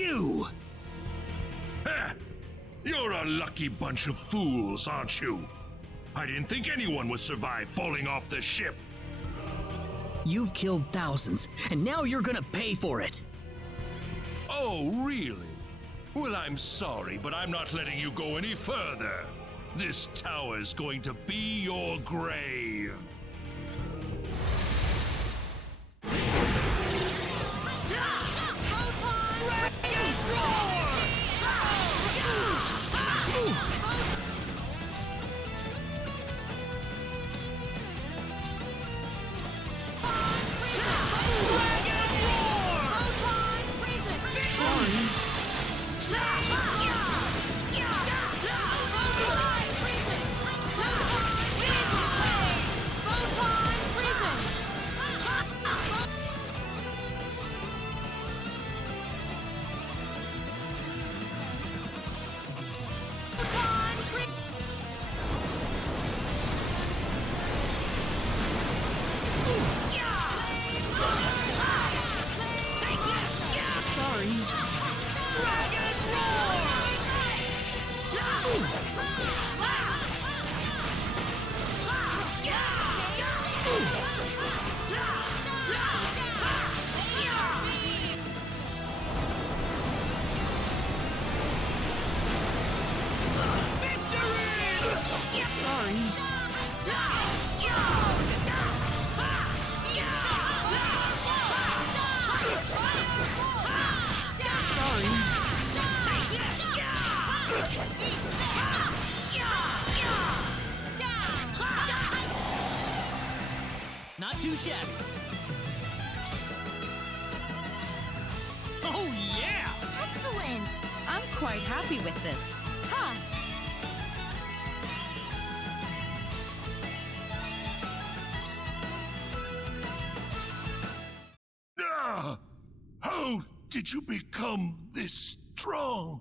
you! Ha! You're a lucky bunch of fools, aren't you? I didn't think anyone would survive falling off the ship. You've killed thousands, and now you're gonna pay for it! Oh, really? Well, I'm sorry, but I'm not letting you go any further. This tower's going to be your grave. Not too shabby. Oh, yeah! Excellent! I'm quite happy with this. Huh. Ah! How did you become this strong?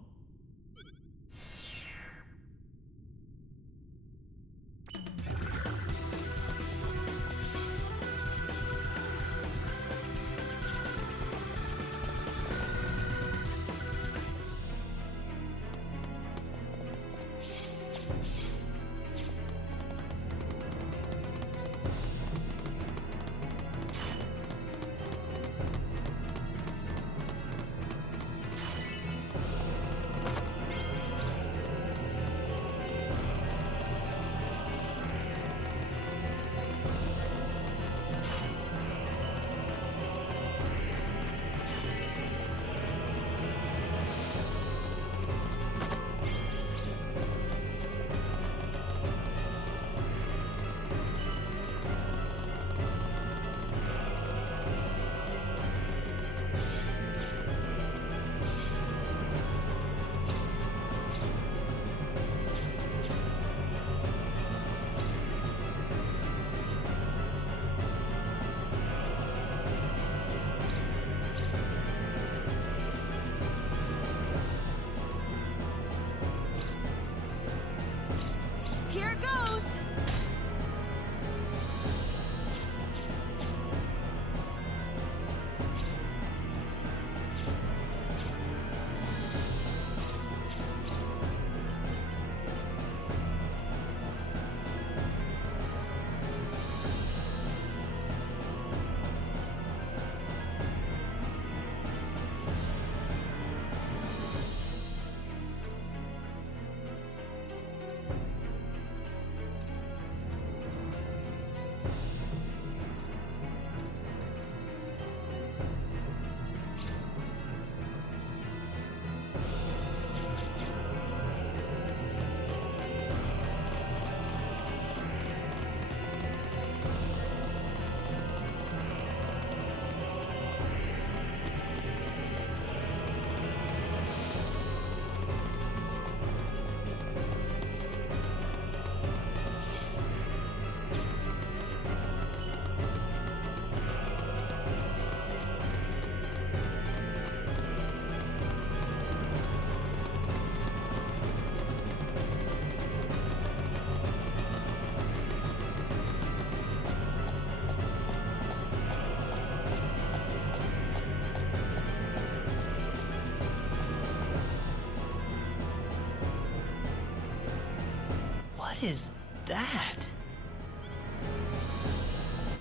What is that?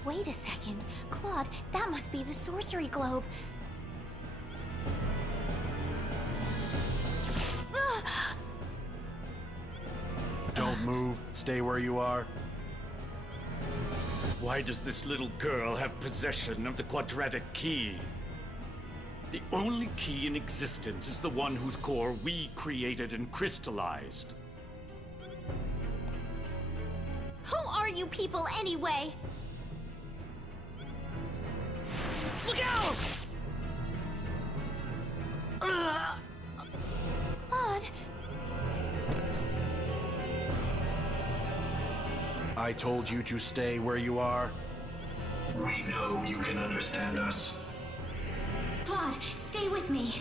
Wait a second. Claude, that must be the sorcery globe. Don't move. Stay where you are. Why does this little girl have possession of the quadratic key? The only key in existence is the one whose core we created and crystallized. Who are you people anyway? Look out! Claude, I told you to stay where you are. We know you can understand us. Claude, stay with me.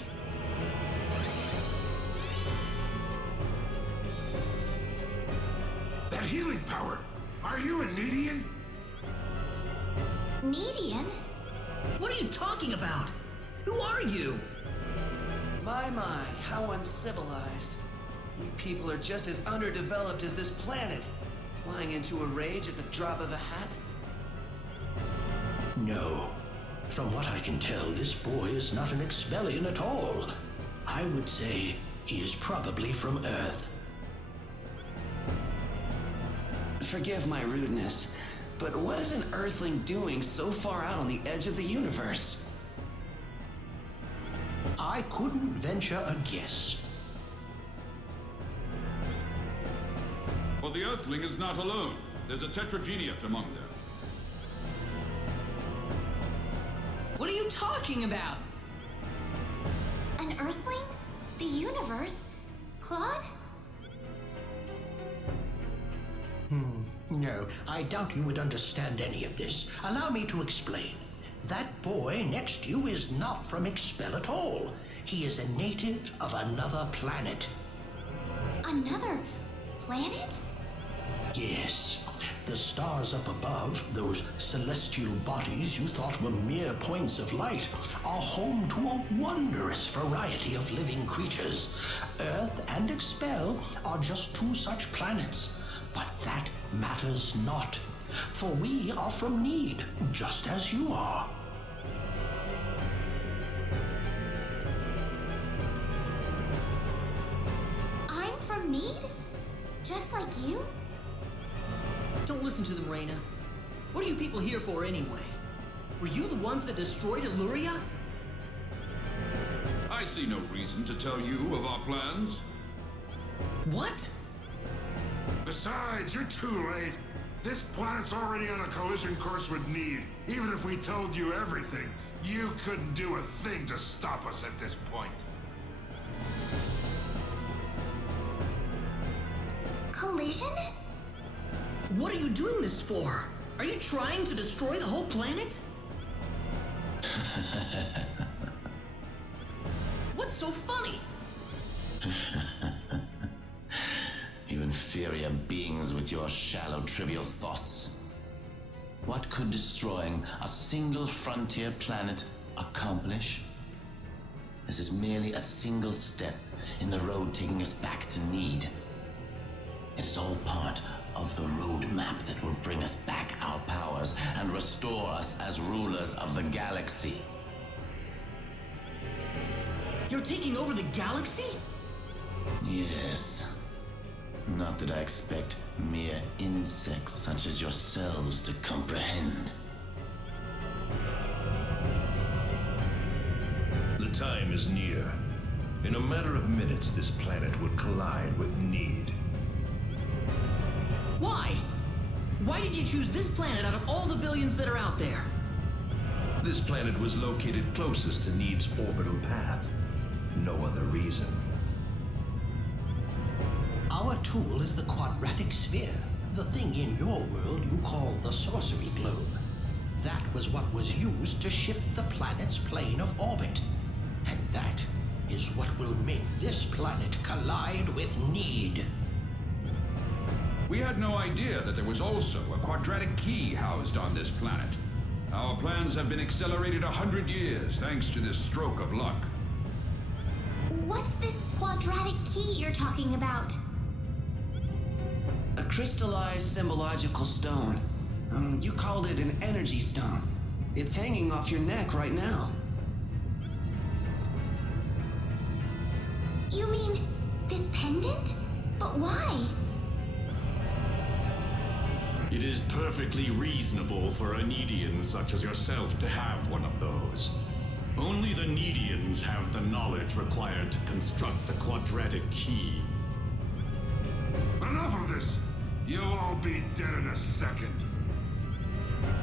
That healing power! Are you a Nedian? Nedian? What are you talking about? Who are you? My, how uncivilized. You people are just as underdeveloped as this planet. Flying into a rage at the drop of a hat? No. From what I can tell, this boy is not an Expellion at all. I would say he is probably from Earth. Forgive my rudeness, but what is an Earthling doing so far out on the edge of the universe? I couldn't venture a guess. Well, the Earthling is not alone. There's a tetrageniate among them. What are you talking about? An Earthling? The universe? Claude? No, I doubt you would understand any of this. Allow me to explain. That boy next to you is not from Expel at all. He is a native of another planet. Another planet? Yes. The stars up above, those celestial bodies you thought were mere points of light, are home to a wondrous variety of living creatures. Earth and Expel are just two such planets. But that matters not, for we are from Nede, just as you are. I'm from Nede? Just like you? Don't listen to them, Reyna. What are you people here for anyway? Were you the ones that destroyed Illyria? I see no reason to tell you of our plans. What? Besides, you're too late. This planet's already on a collision course with Nede. Even if we told you everything, you couldn't do a thing to stop us at this point. Collision? What are you doing this for? Are you trying to destroy the whole planet? What's so funny? You inferior beings with your shallow, trivial thoughts. What could destroying a single frontier planet accomplish? This is merely a single step in the road taking us back to Nede. It is all part of the roadmap that will bring us back our powers and restore us as rulers of the galaxy. You're taking over the galaxy? Yes. Not that I expect mere insects such as yourselves to comprehend. The time is near. In a matter of minutes, this planet would collide with Nede. Why? Why did you choose this planet out of all the billions that are out there? This planet was located closest to Nede's orbital path. No other reason. Our tool is the quadratic sphere, the thing in your world you call the sorcery globe. That was what was used to shift the planet's plane of orbit. And that is what will make this planet collide with Nede. We had no idea that there was also a quadratic key housed on this planet. Our plans have been accelerated 100 years thanks to this stroke of luck. What's this quadratic key you're talking about? A crystallized symbological stone. You called it an energy stone. It's hanging off your neck right now. You mean this pendant? But why? It is perfectly reasonable for a Nedian such as yourself to have one of those. Only the Nedians have the knowledge required to construct a quadratic key. Enough of this! You'll all be dead in a second.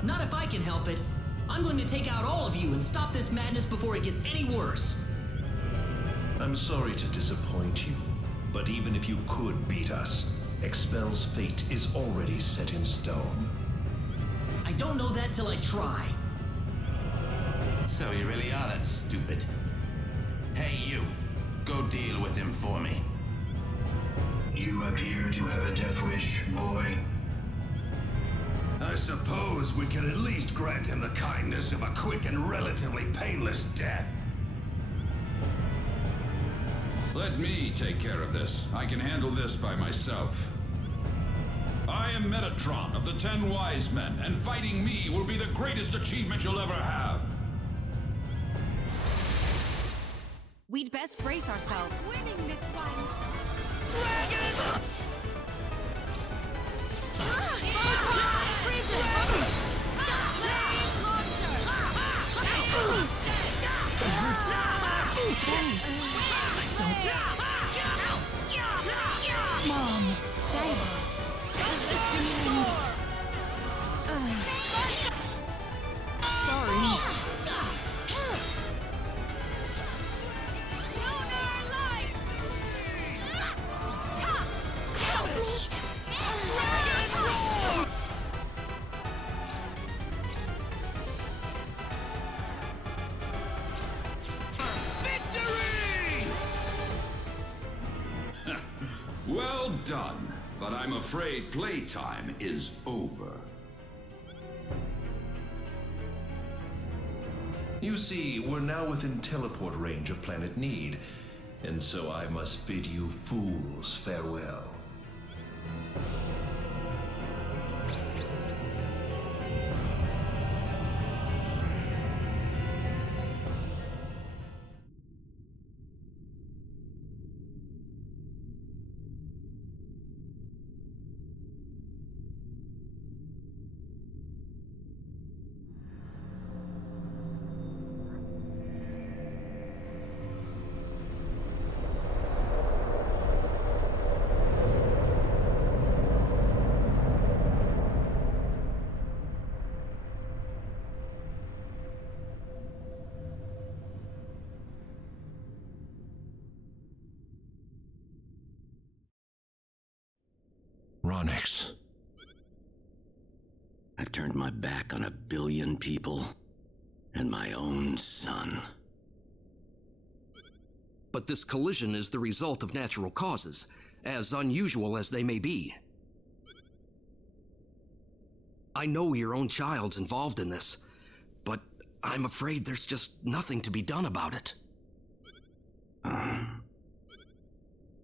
Not if I can help it. I'm going to take out all of you and stop this madness before it gets any worse. I'm sorry to disappoint you, but even if you could beat us, Expel's fate is already set in stone. I don't know that till I try. So you really are that stupid. Hey, you. Go deal with him for me. You appear to have a death wish, boy. I suppose we can at least grant him the kindness of a quick and relatively painless death. Let me take care of this. I can handle this by myself. I am Metatron of the 10 Wise Men, and fighting me will be the greatest achievement you'll ever have. We'd best brace ourselves. Winning this one! Dragon! Mom, thanks. Is this the end? Sorry. Help me! Well done, but I'm afraid playtime is over. You see, we're now within teleport range of planet Nede, and so I must bid you fools farewell. Ronix. I've turned my back on 1 billion people and my own son. But this collision is the result of natural causes, as unusual as they may be. I know your own child's involved in this, but I'm afraid there's just nothing to be done about it.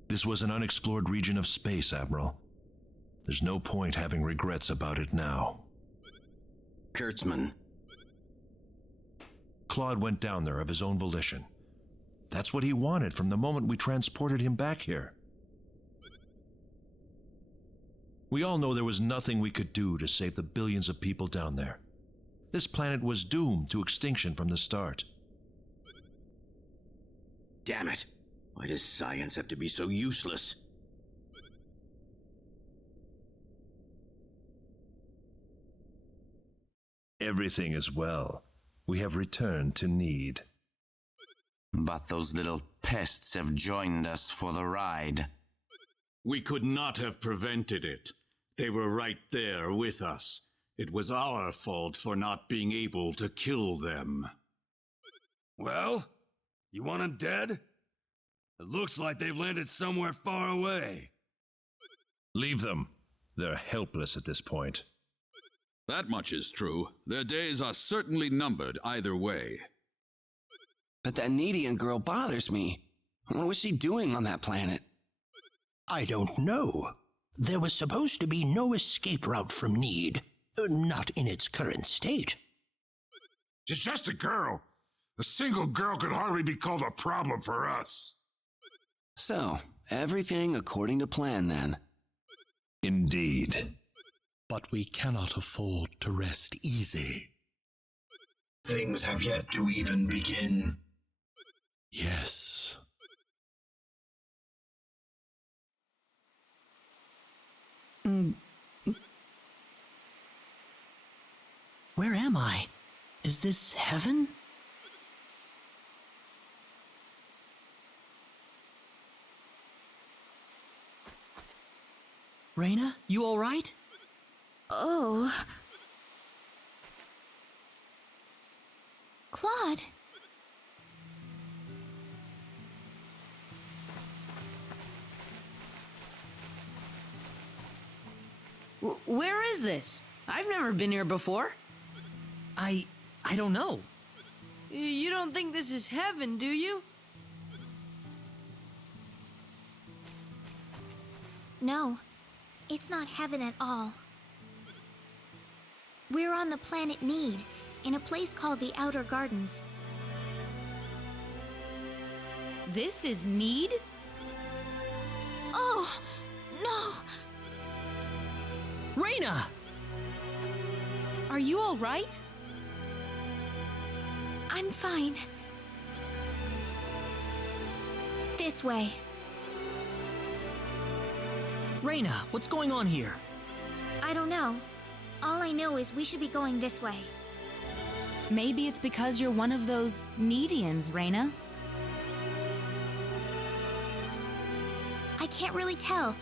This was an unexplored region of space, Admiral. There's no point having regrets about it now. Kurtzman. Claude went down there of his own volition. That's what he wanted from the moment we transported him back here. We all know there was nothing we could do to save the billions of people down there. This planet was doomed to extinction from the start. Damn it! Why does science have to be so useless? Everything is well. We have returned to Nede. But those little pests have joined us for the ride. We could not have prevented it. They were right there with us. It was our fault for not being able to kill them. Well, you want them dead? It looks like they've landed somewhere far away. Leave them. They're helpless at this point. That much is true. Their days are certainly numbered either way. But that Nedian girl bothers me. What was she doing on that planet? I don't know. there was supposed to be no escape route from Nede. Not in its current state. She's just a girl. A single girl could hardly be called a problem for us. So, everything according to plan then. Indeed. But we cannot afford to rest easy. Things have yet to even begin. Yes. Where am I? Is this heaven? Raina, you all right? Oh. Claude. Where is this? I've never been here before. I don't know. You don't think this is heaven, do you? No, it's not heaven at all. We're on the planet Nede, in a place called the Outer Gardens. This is Nede? Oh, no! Raina! Are you all right? I'm fine. This way. Raina, what's going on here? I don't know. All I know is we should be going this way. Maybe it's because you're one of those Nedians, Raina. I can't really tell,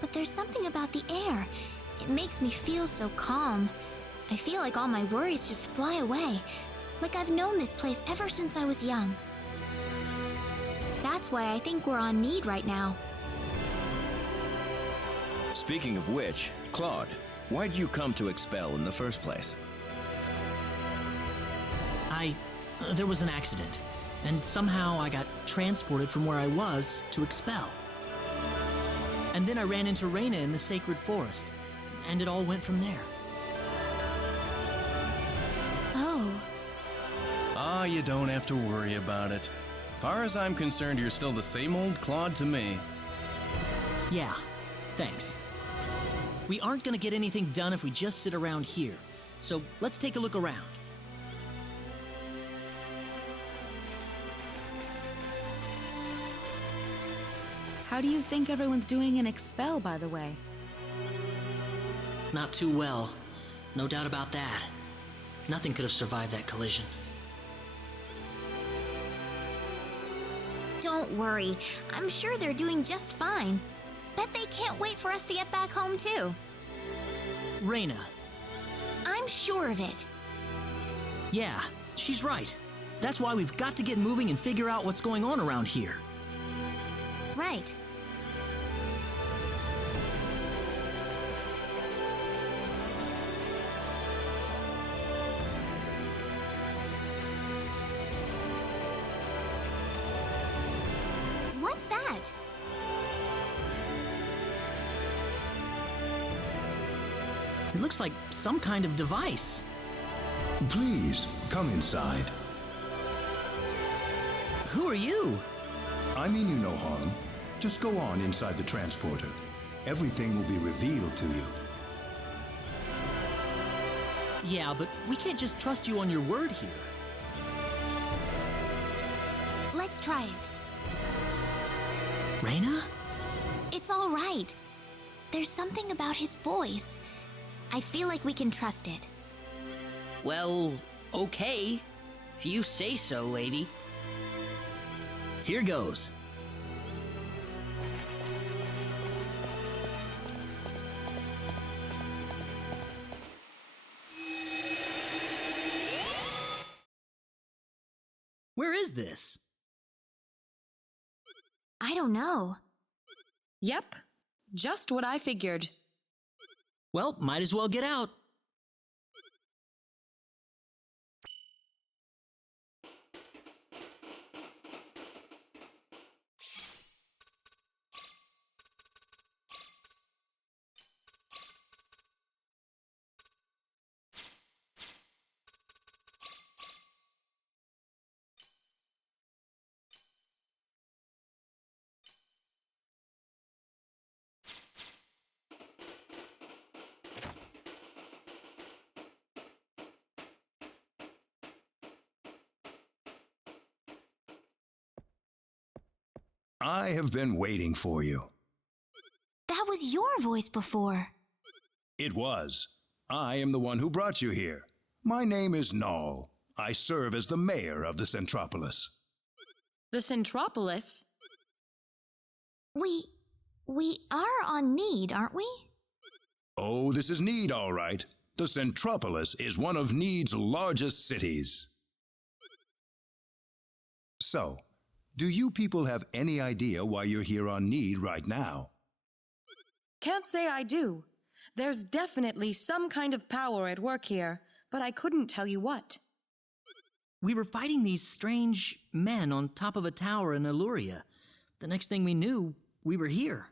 but there's something about the air. It makes me feel so calm. I feel like all my worries just fly away, like I've known this place ever since I was young. That's why I think we're on Nede right now. Speaking of which, Claude, why'd you come to Expel in the first place? There was an accident, and somehow I got transported from where I was to Expel. And then I ran into Raina in the sacred forest, and it all went from there. Oh. Ah, you don't have to worry about it. Far as I'm concerned, you're still the same old Claude to me. Yeah, thanks. We aren't gonna get anything done if we just sit around here, so let's take a look around. How do you think everyone's doing in Expel, by the way? Not too well. No doubt about that. Nothing could have survived that collision. Don't worry. I'm sure they're doing just fine. Bet they can't wait for us to get back home, too. Raina. I'm sure of it. Yeah, she's right. That's why we've got to get moving and figure out what's going on around here. Right. What's that? It looks like some kind of device. Please, come inside. Who are you? I mean you no harm. Just go on inside the transporter. Everything will be revealed to you. Yeah, but we can't just trust you on your word here. Let's try it. Raina? It's all right. There's something about his voice. I feel like we can trust it. Well, okay. If you say so, lady. Here goes. Where is this? I don't know. Yep, just what I figured. Well, might as well get out. I have been waiting for you. That was your voice before. It was. I am the one who brought you here. My name is Null. I serve as the mayor of the Centropolis. The Centropolis? We are on Nede, aren't we? Oh, this is Nede, all right. The Centropolis is one of Nede's largest cities. So, do you people have any idea why you're here on Nede right now? Can't say I do. There's definitely some kind of power at work here, but I couldn't tell you what. We were fighting these strange men on top of a tower in Illuria. The next thing we knew, we were here.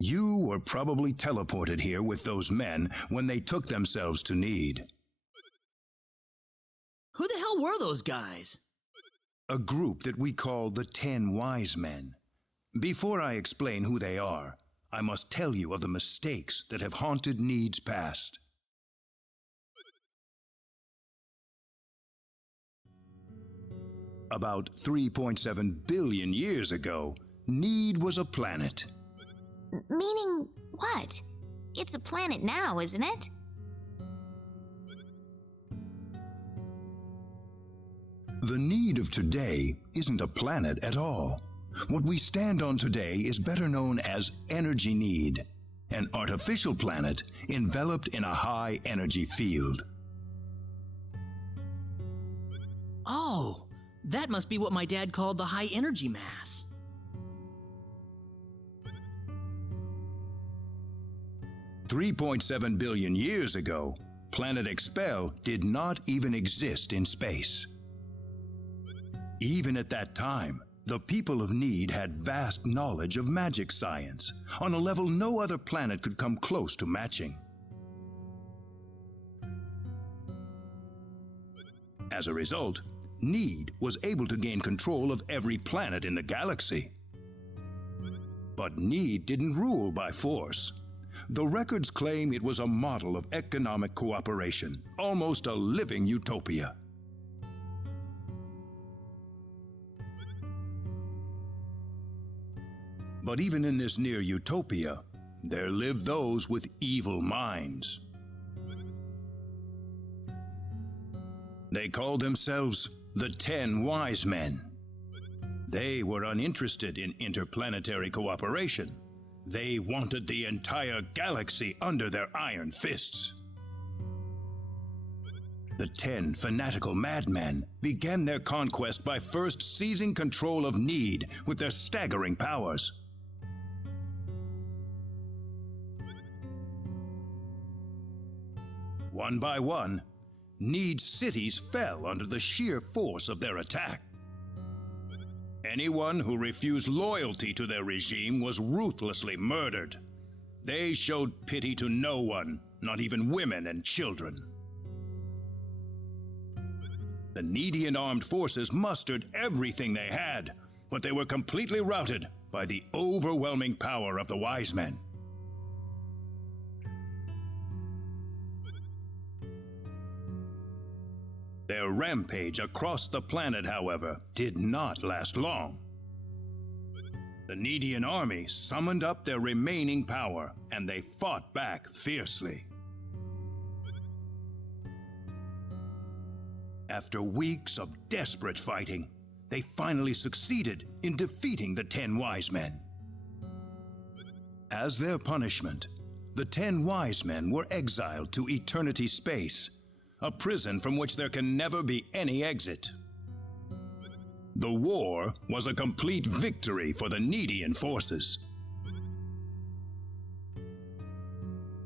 You were probably teleported here with those men when they took themselves to Nede. Who the hell were those guys? A group that we call the 10 Wise Men. Before I explain who they are, I must tell you of the mistakes that have haunted Nede's past. About 3.7 billion years ago, Nede was a planet. Meaning what? It's a planet now, isn't it? The Nede of today isn't a planet at all. What we stand on today is better known as Energy Nede, an artificial planet enveloped in a high energy field. Oh, that must be what my dad called the high energy mass. $3.7 billion years ago, Planet Expel did not even exist in space. Even at that time, the people of Nede had vast knowledge of magic science, on a level no other planet could come close to matching. As a result, Nede was able to gain control of every planet in the galaxy. But Nede didn't rule by force. The records claim it was a model of economic cooperation, almost a living utopia. But even in this near utopia, there lived those with evil minds. They called themselves the 10 Wise Men. They were uninterested in interplanetary cooperation. They wanted the entire galaxy under their iron fists. The 10 fanatical madmen began their conquest by first seizing control of Nede with their staggering powers. One by one, Nede's cities fell under the sheer force of their attack. Anyone who refused loyalty to their regime was ruthlessly murdered. They showed pity to no one, not even women and children. The Nedean armed forces mustered everything they had, but they were completely routed by the overwhelming power of the Wise Men. Their rampage across the planet, however, did not last long. The Nedean army summoned up their remaining power, and they fought back fiercely. After weeks of desperate fighting, they finally succeeded in defeating the 10 Wise Men. As their punishment, the 10 Wise Men were exiled to eternity space, a prison from which there can never be any exit. The war was a complete victory for the Nedean forces.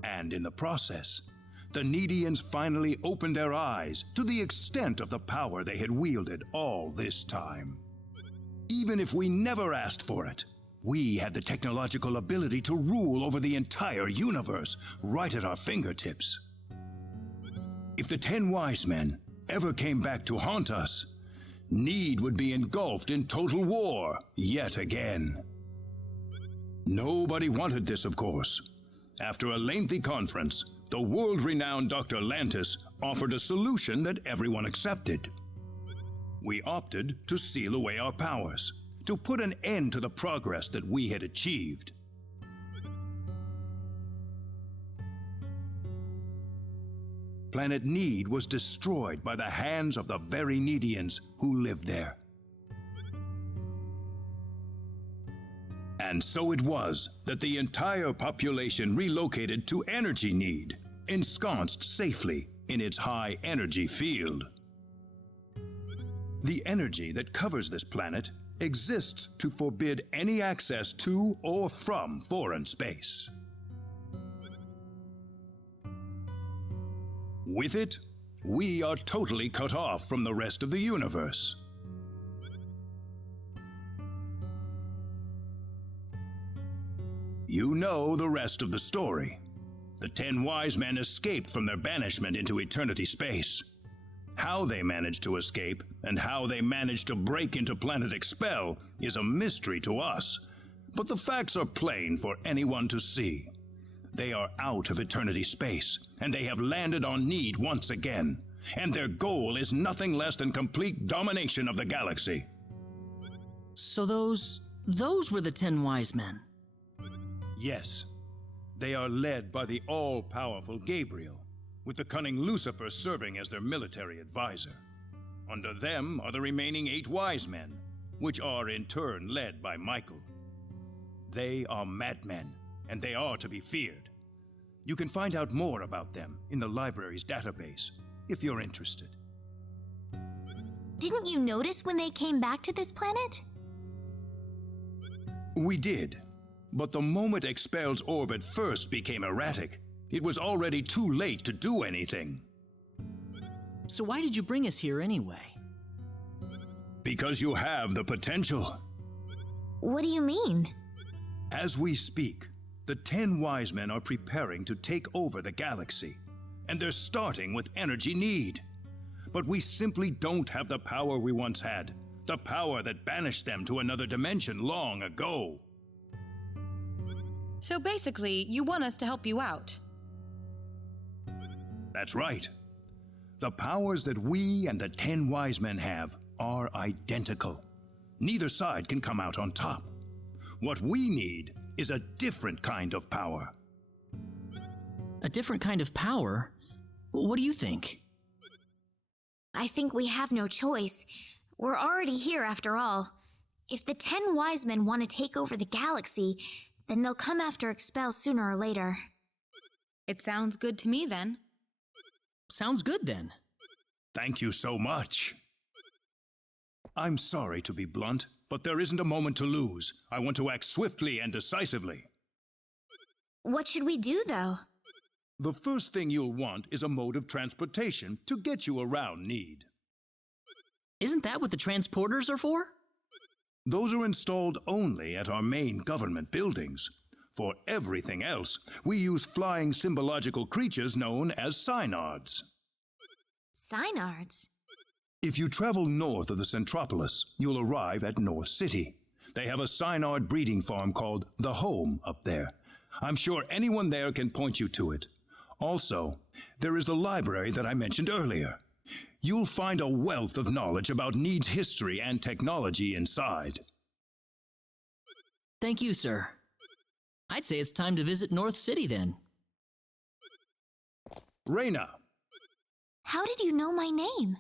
And in the process, the Nedeans finally opened their eyes to the extent of the power they had wielded all this time. Even if we never asked for it, we had the technological ability to rule over the entire universe right at our fingertips. If the 10 Wise Men ever came back to haunt us, Nede would be engulfed in total war yet again. Nobody wanted this, of course. After a lengthy conference, the world-renowned Dr. Lantis offered a solution that everyone accepted. We opted to seal away our powers, to put an end to the progress that we had achieved. Planet Nede was destroyed by the hands of the very Nedians who lived there. And so it was that the entire population relocated to Energy Nede, ensconced safely in its high energy field. The energy that covers this planet exists to forbid any access to or from foreign space. With it, we are totally cut off from the rest of the universe. You know the rest of the story. The 10 wise men escaped from their banishment into eternity space. How they managed to escape and how they managed to break into Planet Expel is a mystery to us, but the facts are plain for anyone to see. They are out of eternity space, and they have landed on Nede once again, and their goal is nothing less than complete domination of the galaxy. So those were the 10 wise men. Yes, they are led by the all-powerful Gabriel, with the cunning Lucifer serving as their military advisor. Under them are the remaining 8 wise men, which are in turn led by Michael. They are madmen, and they are to be feared. You can find out more about them in the library's database, if you're interested. Didn't you notice when they came back to this planet? We did, but the moment Expel's orbit first became erratic, it was already too late to do anything. So why did you bring us here anyway? Because you have the potential. What do you mean? As we speak, the 10 wise men are preparing to take over the galaxy, and they're starting with Energy Nede. But we simply don't have the power we once had, the power that banished them to another dimension long ago. So basically, you want us to help you out. That's right. The powers that we and the 10 wise men have are identical. Neither side can come out on top. What we need is a different kind of power. A different kind of power? What do you think? I think we have no choice. We're already here after all. If the 10 wise men want to take over the galaxy, then they'll come after Expel sooner or later. It sounds good to me then. Sounds good then. Thank you so much. I'm sorry to be blunt, but there isn't a moment to lose. I want to act swiftly and decisively. What should we do, though? The first thing you'll want is a mode of transportation to get you around Nede. Isn't that what the transporters are for? Those are installed only at our main government buildings. For everything else, we use flying symbological creatures known as synards. Synards? If you travel north of the Centropolis, you'll arrive at North City. They have a synard breeding farm called The Home up there. I'm sure anyone there can point you to it. Also, there is the library that I mentioned earlier. You'll find a wealth of knowledge about Nede's history and technology inside. Thank you, sir. I'd say it's time to visit North City then. Reyna! How did you know my name?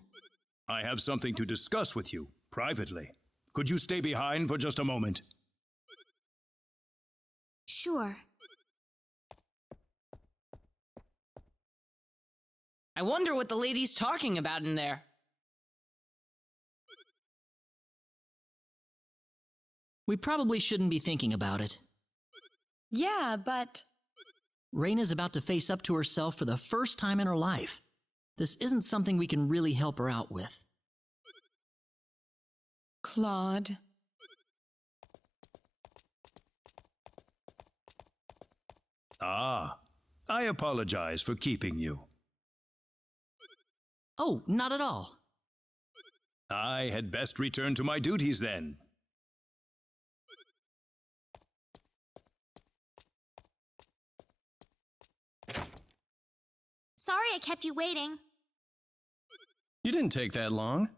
I have something to discuss with you, privately. Could you stay behind for just a moment? Sure. I wonder what the lady's talking about in there. We probably shouldn't be thinking about it. Yeah, but... Reyna's about to face up to herself for the first time in her life. This isn't something we can really help her out with. Claude. Ah, I apologize for keeping you. Oh, not at all. I had best return to my duties then. Sorry I kept you waiting. You didn't take that long.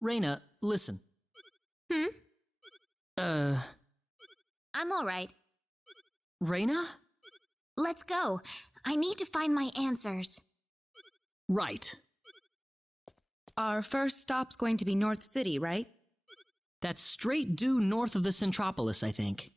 Reyna, listen. I'm alright. Reina? Let's go. I need to find my answers. Right. Our first stop's going to be North City, right? That's straight due north of the Centropolis, I think.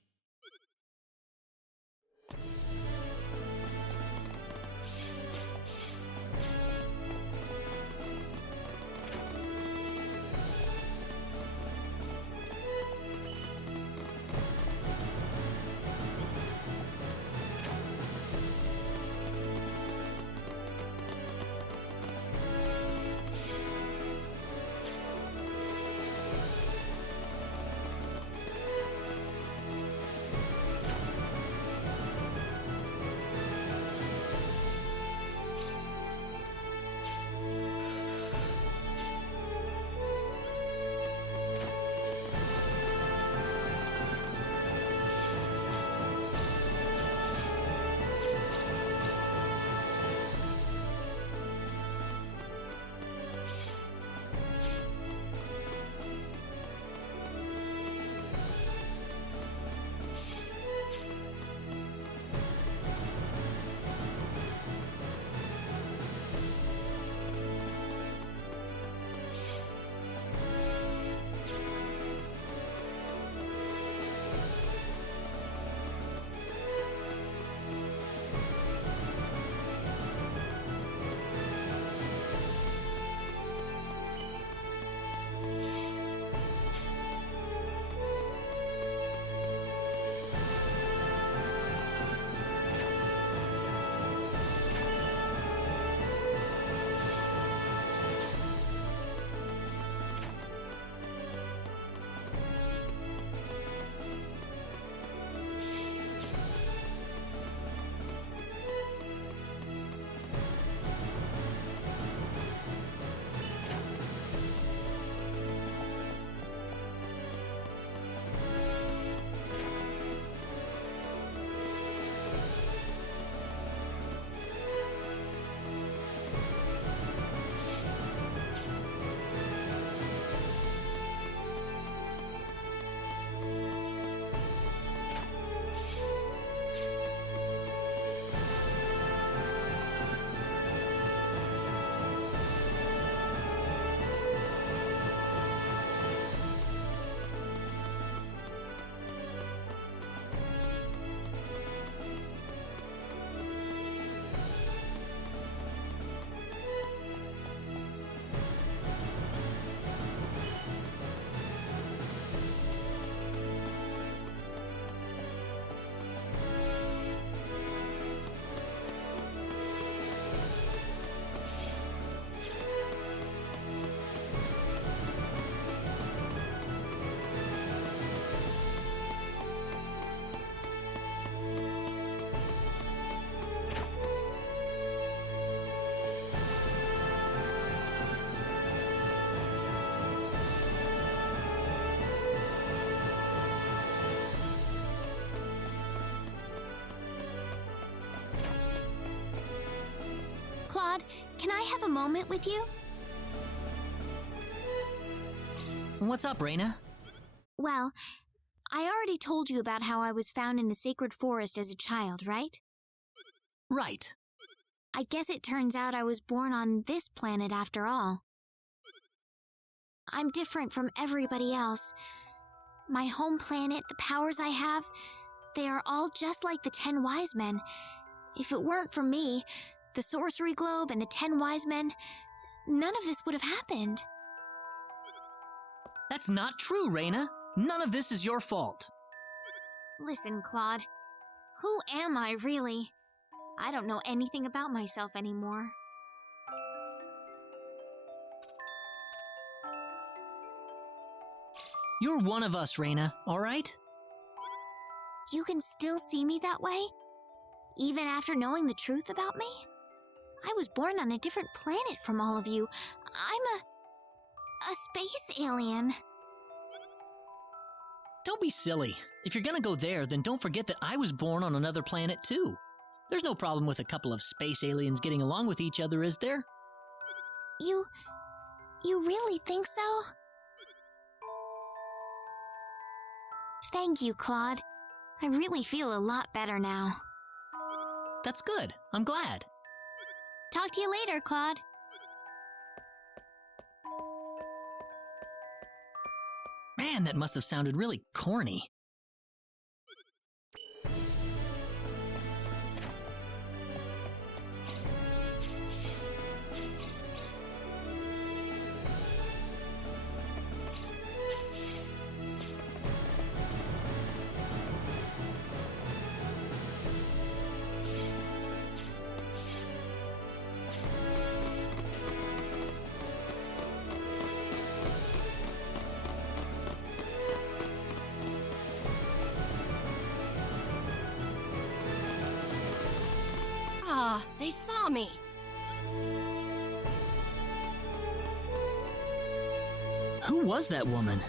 Claude, can I have a moment with you? What's up, Reina? Well, I already told you about how I was found in the sacred forest as a child, right? Right. I guess it turns out I was born on this planet after all. I'm different from everybody else. My home planet, the powers I have, they are all just like the 10 wise men. If it weren't for me, the sorcery globe and the 10 wise men, none of this would have happened. That's not true, Reina. None of this is your fault. Listen, Claude. Who am I, really? I don't know anything about myself anymore. You're one of us, Reina, all right? You can still see me that way? Even after knowing the truth about me? I was born on a different planet from all of you. I'm a space alien. Don't be silly. If you're gonna go there, then don't forget that I was born on another planet too. There's no problem with a couple of space aliens getting along with each other, is there? You really think so? Thank you, Claude. I really feel a lot better now. That's good. I'm glad. Talk to you later, Claude. Man, that must have sounded really corny. Ah, they saw me. Who was that woman?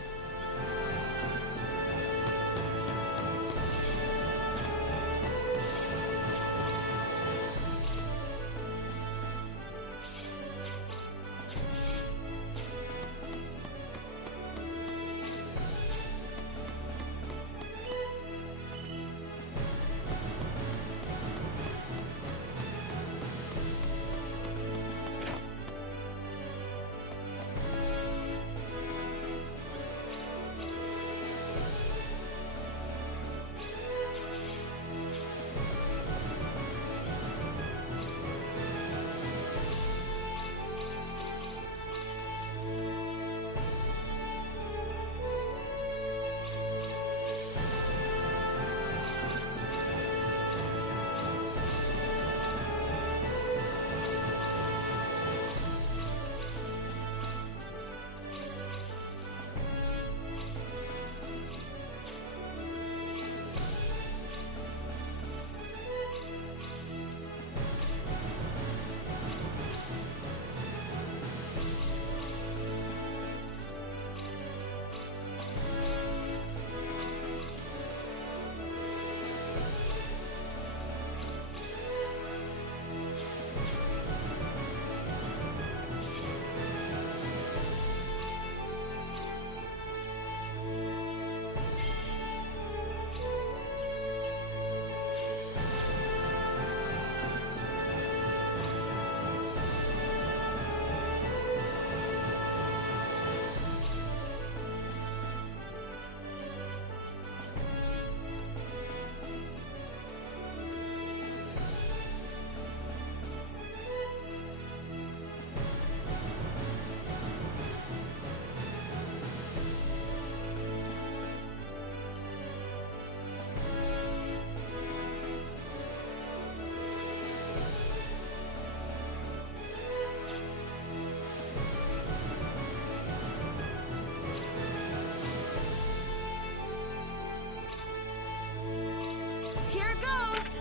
Here goes!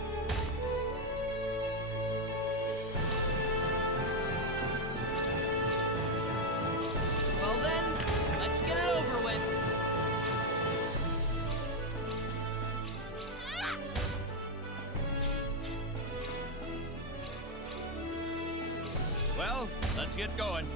Well then, let's get it over with. Well, let's get going.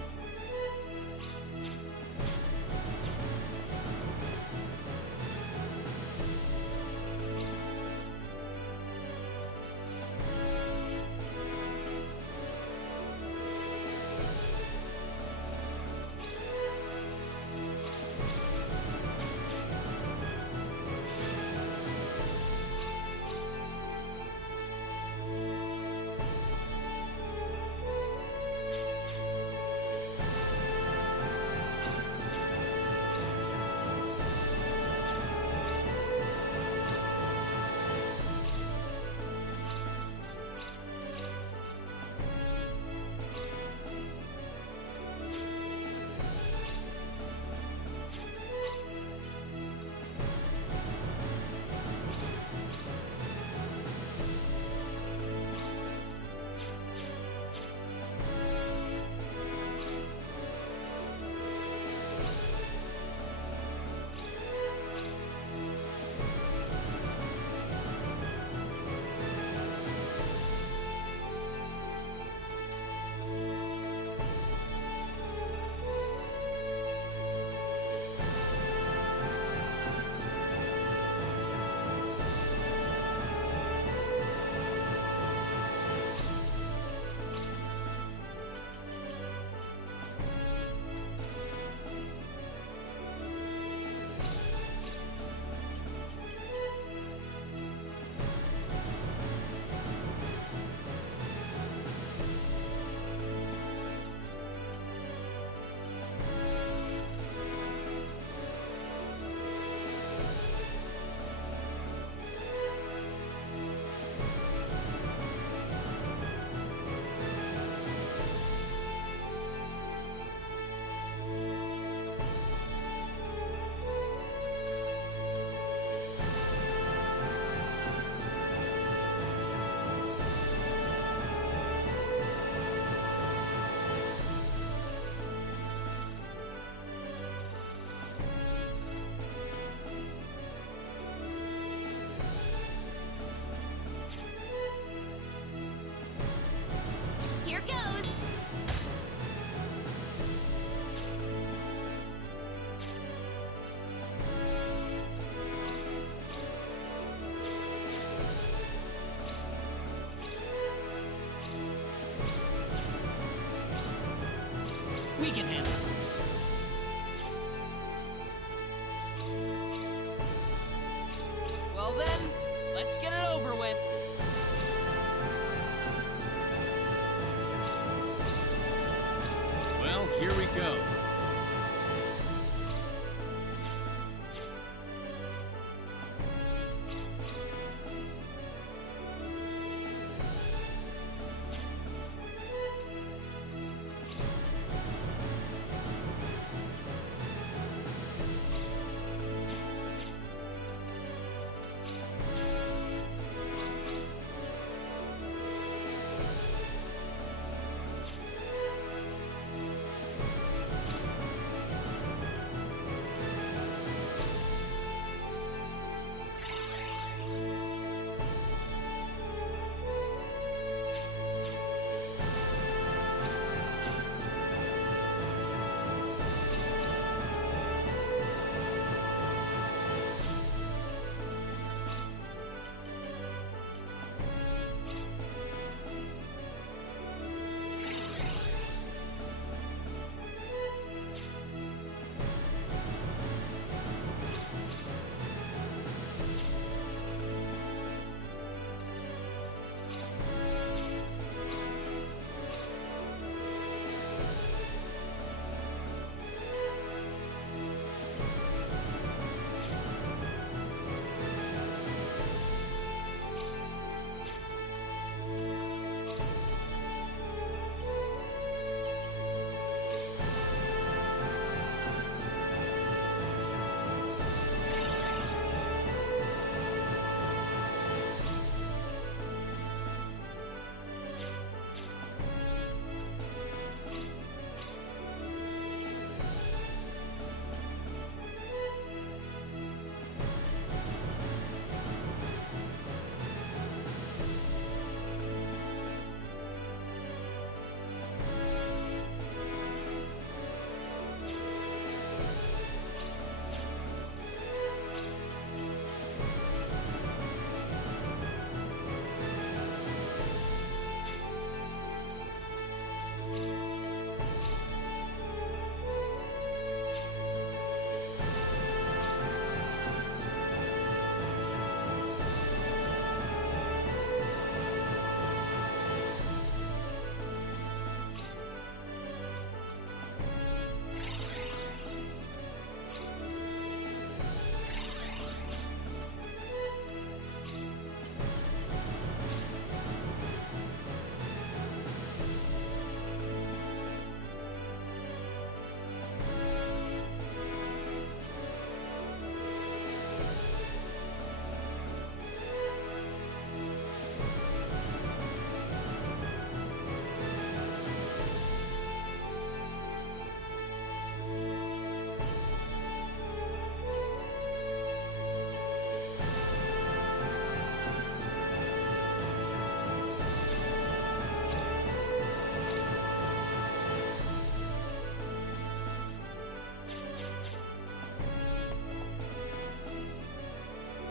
Let's get it over with. Well, here we go.